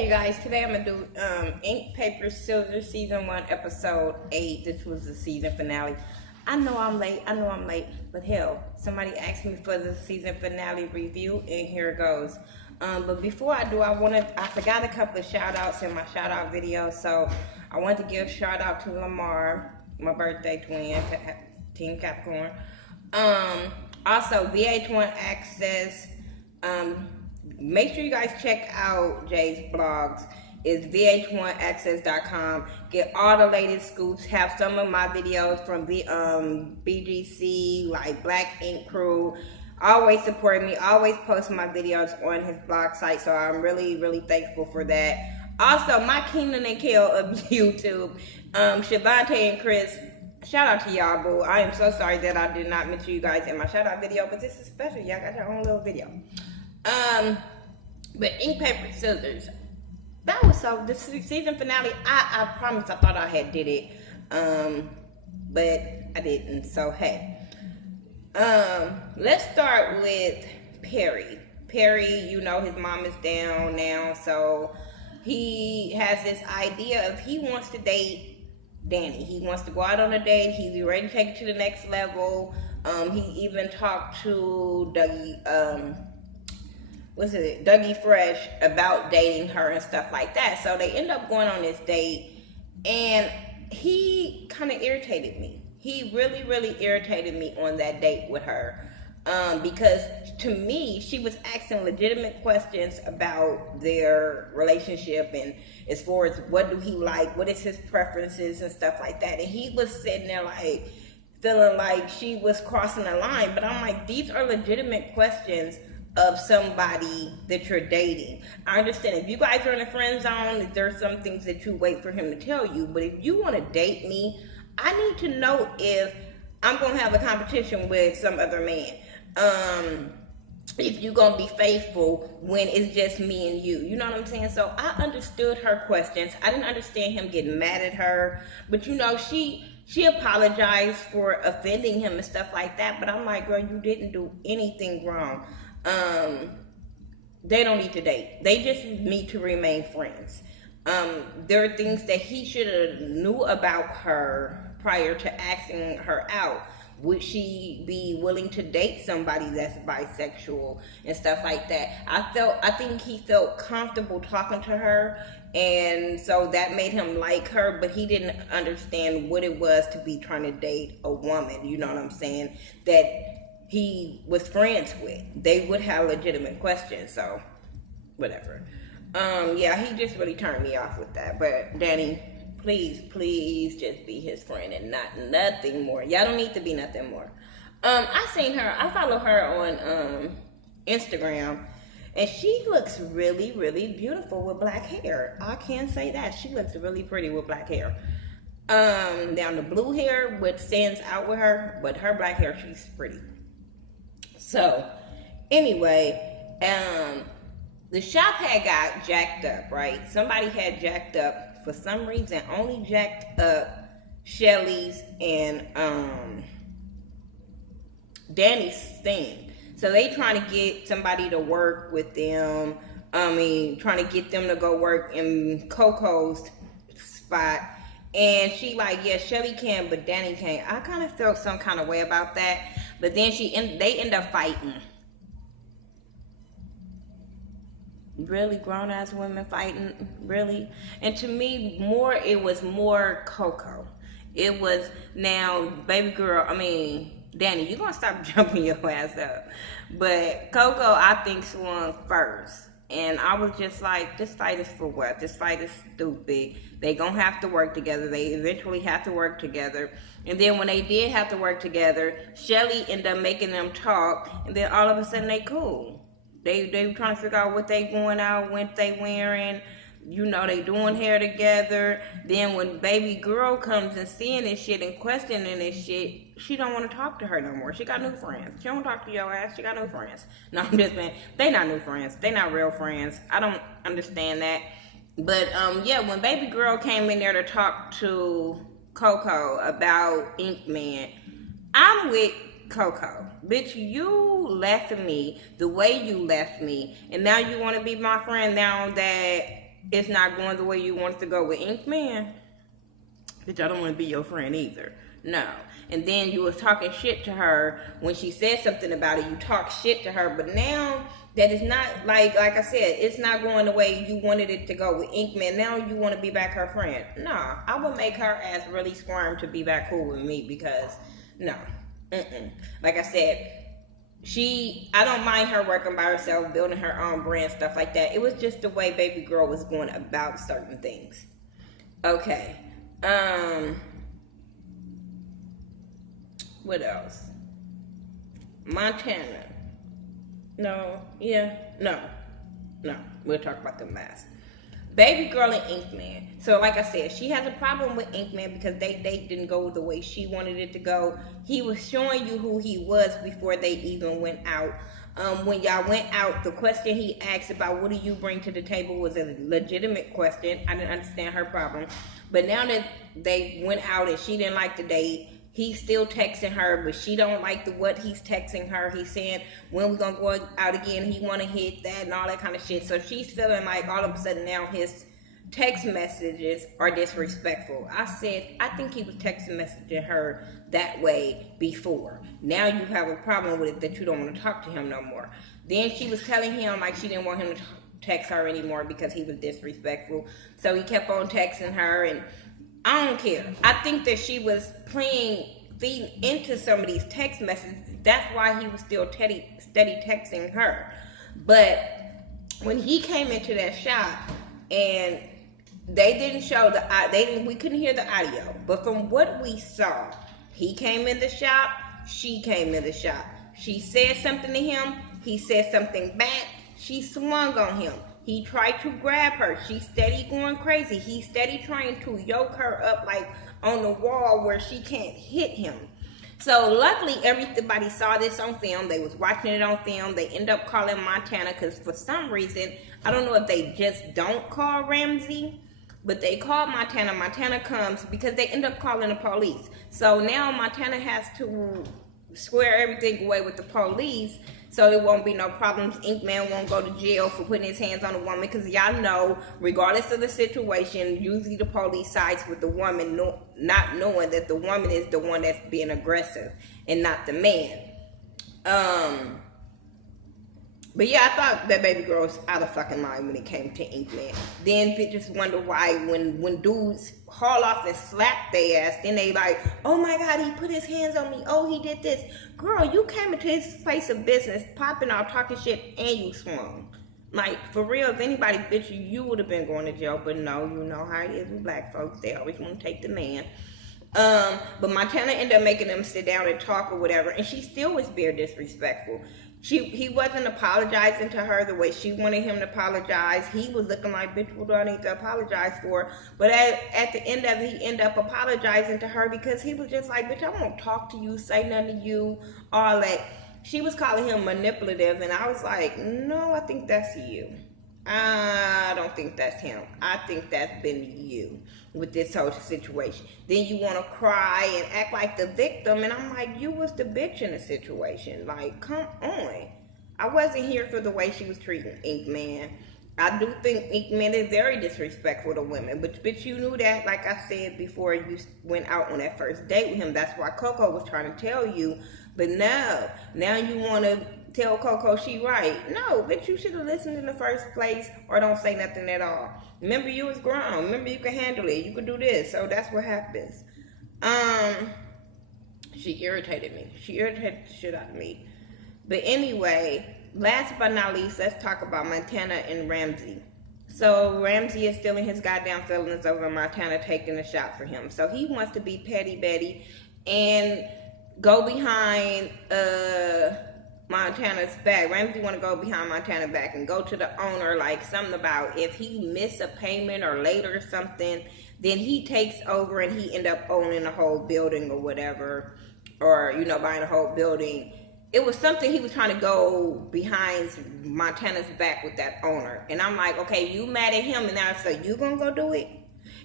Hey you guys, today I'm gonna do Ink, Paper, Scissors Season 1, Episode 8. This was the season finale. I know I'm late, but hell, somebody asked me for the season finale review, and here it goes. But before I do, I forgot a couple of shout outs in my shout out video, so I want to give a shout out to Lamar, my birthday twin, Team Capricorn. Also, VH1 Access. Make sure you guys check out Jay's blogs. It's vh1access.com. Get all the latest scoops. Have some of my videos from BGC, like Black Ink Crew. Always support me. Always post my videos on his blog site. So I'm really, really thankful for that. Also, my Keenan and Kel of YouTube. Shavante and Chris. Shout out to y'all, boo. I am so sorry that I did not mention you guys in my shout out video. But this is special. Y'all got your own little video. But Ink, Paper, Scissors, that was so, the season finale, I promise I thought I had did it, but I didn't, so hey. Let's start with Perry. Perry, you know his mom is down now, so he has this idea of he wants to date Danny. He wants to go out on a date, he's ready to take it to the next level. He even talked to Dougie Fresh about dating her and stuff like that. So they end up going on this date, and he kind of irritated me. He really, really irritated me on that date with her. Because to me, she was asking legitimate questions about their relationship, and as far as what do he like, what is his preferences and stuff like that. And he was sitting there like, feeling like she was crossing the line. But I'm like, these are legitimate questions of somebody that you're dating. I understand if you guys are in a friend zone, there's some things that you wait for him to tell you, but if you want to date me, I need to know if I'm going to have a competition with some other man. If you're going to be faithful when it's just me and you know what I'm saying? So I understood her questions. I didn't understand him getting mad at her, but you know, she apologized for offending him and stuff like that, but I'm like, girl, you didn't do anything wrong. They don't need to date. They just need to remain friends. There are things that he should have knew about her prior to asking her out. Would she be willing to date somebody that's bisexual and stuff like that? I think he felt comfortable talking to her, and so that made him like her, but he didn't understand what it was to be trying to date a woman, you know what I'm saying, that he was friends with. They would have legitimate questions, so whatever. Yeah, he just really turned me off with that. But Danny, please just be his friend and nothing more. Y'all don't need to be nothing more. I follow her on Instagram, and she looks really, really beautiful with black hair. I can say that. She looks really pretty with black hair. Now the blue hair, what stands out with her, but her black hair, she's pretty. So, anyway, the shop had got jacked up, right? Somebody had jacked up, for some reason, only jacked up Shelly's and Danny's thing. So they trying to get somebody to work with them. Trying to get them to go work in Coco's spot. And she like, yeah, Shelly can, but Danny can't. I kind of felt some kind of way about that. But then they end up fighting. Really, grown-ass women fighting? Really? And to me, it was more Coco. It was, now, baby girl, Danny, you gonna stop jumping your ass up. But Coco, I think, swung first. And I was just like, this fight is for what? This fight is stupid. They gonna have to work together. They eventually have to work together. And then when they did have to work together, Shelly ended up making them talk. And then all of a sudden they cool. They were trying to figure out what they going out, what they wearing. You know, they doing hair together. Then when baby girl comes and seeing this shit and questioning this shit, she don't want to talk to her no more. She got new friends. She don't talk to your ass. She got new friends. No, I'm just saying, they not new friends. They not real friends. I don't understand that. But yeah, when baby girl came in there to talk to Coco about Inkman, I'm with Coco. Bitch, you left me the way you left me, and now you want to be my friend now that it's not going the way you want it to go with Inkman, bitch, I don't want to be your friend either. No. And then you was talking shit to her when she said something about it. You talk shit to her, but now that is not like I said, it's not going the way you wanted it to go with Inkman. Now you want to be back her friend. Nah, I would make her ass really squirm to be back cool with me because no. Like I said, I don't mind her working by herself, building her own brand, stuff like that. It was just the way baby girl was going about certain things. Okay. What else? Montana. No. We'll talk about the mask. Baby girl and Inkman. So like I said, she has a problem with Inkman because they didn't go the way she wanted it to go. He was showing you who he was before they even went out. When y'all went out, the question he asked about what do you bring to the table was a legitimate question. I didn't understand her problem. But now that they went out and she didn't like the date, he's still texting her, but she don't like what he's texting her. He's saying, when we gonna go out again, he wanna hit that and all that kind of shit. So she's feeling like all of a sudden now his text messages are disrespectful. I said, I think he was texting messaging her that way before. Now you have a problem with it that you don't want to talk to him no more. Then she was telling him like she didn't want him to text her anymore because he was disrespectful. So he kept on texting her, and I don't care. I think that she was feeding into some of these text messages. That's why he was still steady texting her. But when he came into that shop and they didn't show we couldn't hear the audio. But from what we saw, he came in the shop, she came in the shop. She said something to him, he said something back, she swung on him. He tried to grab her. She's steady going crazy. He's steady trying to yoke her up like on the wall where she can't hit him. So luckily everybody saw this on film. They was watching it on film. They end up calling Montana because for some reason, I don't know if they just don't call Ramsey, but they call Montana. Montana comes because they end up calling the police. So now Montana has to square everything away with the police so there won't be no problems. Inkman won't go to jail for putting his hands on a woman because y'all know, regardless of the situation, usually the police sides with the woman, not knowing that the woman is the one that's being aggressive and not the man. But yeah, I thought that baby girl was out of fucking mind when it came to Inkman. Then bitches wonder why when dudes haul off and slap their ass, then they like, oh my God, he put his hands on me. Oh, he did this. Girl, you came into his place of business, popping off, talking shit, and you swung. Like, for real, if anybody bitch you would have been going to jail. But no, you know how it is with black folks. They always want to take the man. But Montana ended up making them sit down and talk or whatever, and she still was being disrespectful. He wasn't apologizing to her the way she wanted him to apologize. He was looking like, bitch, what do I need to apologize for? But at the end of it, he ended up apologizing to her because he was just like, bitch, I won't talk to you, say nothing to you, all that. She was calling him manipulative, and I was like, no, I think that's you. I don't think that's him. I think that's been you with this whole situation. Then you want to cry and act like the victim, and I'm like, you was the bitch in the situation. Like, come on. I wasn't here for the way she was treating Inkman. I do think Inkman is very disrespectful to women, but bitch, you knew that, like I said before you went out on that first date with him. That's why Coco was trying to tell you. But no, now you want to tell Coco she right. No, bitch, you should have listened in the first place or don't say nothing at all. Remember, you was grown. Remember, you can handle it. You can do this. So that's what happens. She irritated me. She irritated the shit out of me. But anyway, last but not least, let's talk about Montana and Ramsey. So Ramsey is still in his goddamn feelings over Montana taking a shot for him. So he wants to be petty Betty and go behind Montana's back. Ramsey want to go behind Montana's back and go to the owner, like something about if he missed a payment or late or something, then he takes over and he end up owning the whole building or whatever, or, you know, buying the whole building. It was something he was trying to go behind Montana's back with that owner. And I'm like, okay, you mad at him and now so you gonna go do it?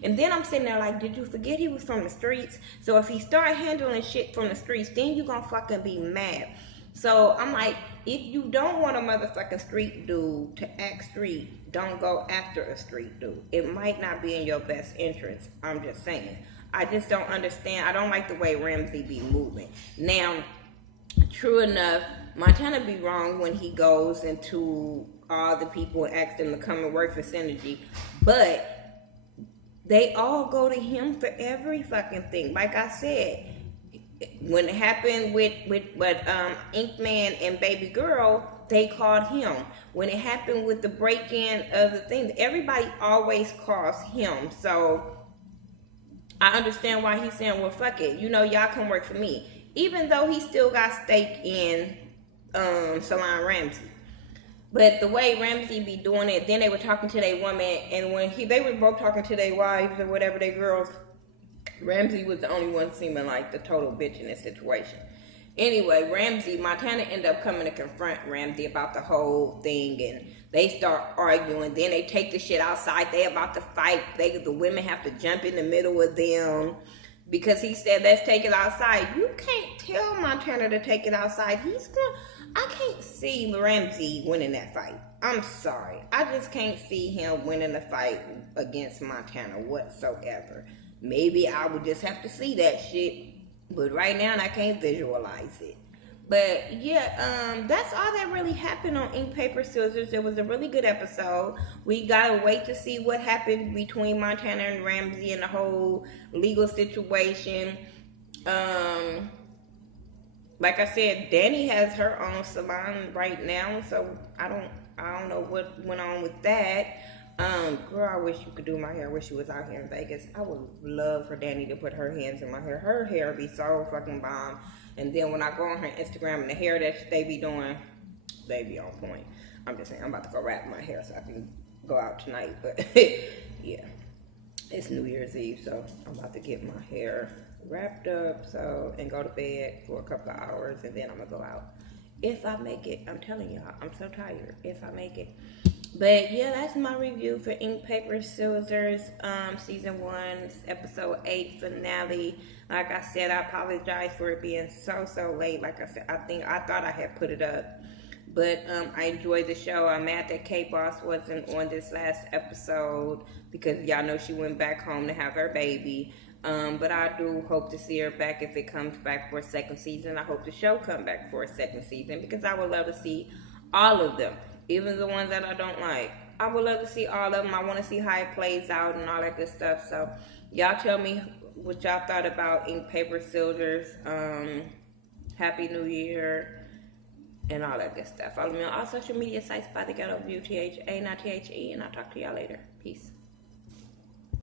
And then I'm sitting there like, did you forget he was from the streets? So if he start handling shit from the streets, then you gonna fucking be mad. So I'm like, if you don't want a motherfucking street dude to act street, don't go after a street dude. It might not be in your best interest. I'm just saying. I just don't understand. I don't like the way Ramsey be moving. Now, true enough, Montana be wrong when he goes into all the people and asks them to come and work for Synergy. But they all go to him for every fucking thing. Like I said, when it happened with Inkman and Baby Girl, they called him. When it happened with the break-in of the thing, everybody always calls him. So I understand why he's saying, well, fuck it. You know, y'all can work for me. Even though he still got stake in Salon Ramsey. But the way Ramsey be doing it, then they were talking to their woman, and when they were both talking to their wives or whatever, their girls, Ramsey was the only one seeming like the total bitch in this situation. Anyway, Montana ended up coming to confront Ramsey about the whole thing, and they start arguing. Then they take the shit outside. They about to fight. The women have to jump in the middle of them because he said, let's take it outside. You can't tell Montana to take it outside. I can't see Ramsey winning that fight. I'm sorry. I just can't see him winning the fight against Montana whatsoever. Maybe I would just have to see that shit. But right now, I can't visualize it. But yeah, that's all that really happened on Ink, Paper, Scissors. It was a really good episode. We gotta wait to see what happened between Montana and Ramsey and the whole legal situation. Like I said, Danni has her own salon right now, so I don't know what went on with that. Girl, I wish you could do my hair. I wish you was out here in Vegas. I would love for Danni to put her hands in my hair. Her hair be so fucking bomb. And then when I go on her Instagram and the hair that they be doing, they be on point. I'm just saying, I'm about to go wrap my hair so I can go out tonight. But yeah, it's New Year's Eve, so I'm about to get my hair wrapped up and go to bed for a couple of hours, and then I'm gonna go out. If I make it, I'm telling y'all, I'm so tired. If I make it. But yeah, that's my review for Ink, Paper, Scissors, season 1, episode 8 finale. Like I said, I apologize for it being so late. Like I said, I thought I had put it up, but I enjoyed the show. I'm mad that K-Boss wasn't on this last episode because y'all know she went back home to have her baby. But I do hope to see her back if it comes back for a second season. I hope the show come back for a second season because I would love to see all of them. Even the ones that I don't like. I would love to see all of them. I want to see how it plays out and all that good stuff. So, y'all tell me what y'all thought about Ink, Paper, Scissors. Happy New Year. And all that good stuff. Follow me on all social media sites by Thaghettoview, THA, not THE. And I'll talk to y'all later. Peace.